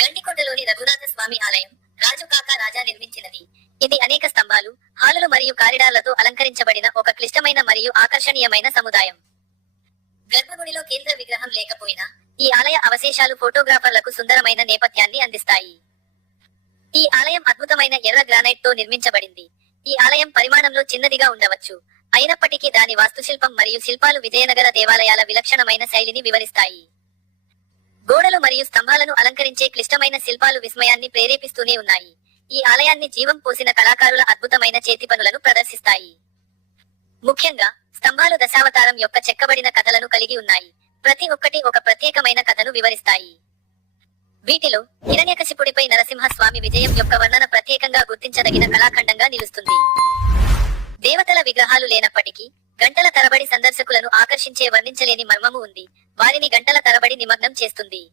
గండికొండలోని రఘునాథ స్వామి ఆలయం రాజు కాక రాజా నిర్మించినది. ఇది అనేక స్తంభాలు హాలులు మరియు కారిడార్లతో అలంకరించబడిన ఒక క్లిష్టమైన మరియు ఆకర్షణీయమైన సముదాయం. గర్భగుడిలో కేంద్ర విగ్రహం లేకపోయినా ఈ ఆలయ అవశేషాలు ఫోటోగ్రాఫర్లకు సుందరమైన నేపథ్యాన్ని అందిస్తాయి. ఈ ఆలయం అద్భుతమైన ఎర్ర గ్రానైట్తో నిర్మించబడింది. ఈ ఆలయం పరిమాణంలో చిన్నదిగా ఉండవచ్చు. అయినప్పటికీ దాని వాస్తుశిల్పం మరియు శిల్పాలు విజయనగర దేవాలయాల విలక్షణమైన శైలిని వివరిస్తాయి. మరియు స్తంభాలను అలంకరించే క్లిష్టమైన శిల్పాలు విస్మయాన్ని ప్రేరేపిస్తూనే ఉన్నాయి. ఈ ఆలయాన్ని జీవం పోసిన కళాకారుల అద్భుతమైన చేతి పనులను ప్రదర్శిస్తాయి. ముఖ్యంగా స్తంభాలు దశావతారం యొక్క చెక్కబడిన కథలను కలిగి ఉన్నాయి. ప్రతి ఒక్కటి ఒక ప్రత్యేకమైన కథను వివరిస్తాయి. వీటిలో హిరణ్యకశిపుడిపై నరసింహస్వామి విజయం యొక్క వర్ణన ప్రత్యేకంగా గుర్తించదగిన కళాఖండంగా నిలుస్తుంది. దేవతల విగ్రహాలు లేనప్పటికీ గంటల తరబడి సందర్శకులను ఆకర్షించే వర్ణించలేని మర్మము ఉంది. వారిని గంటల తరబడి నిమగ్నం చేస్తుంది.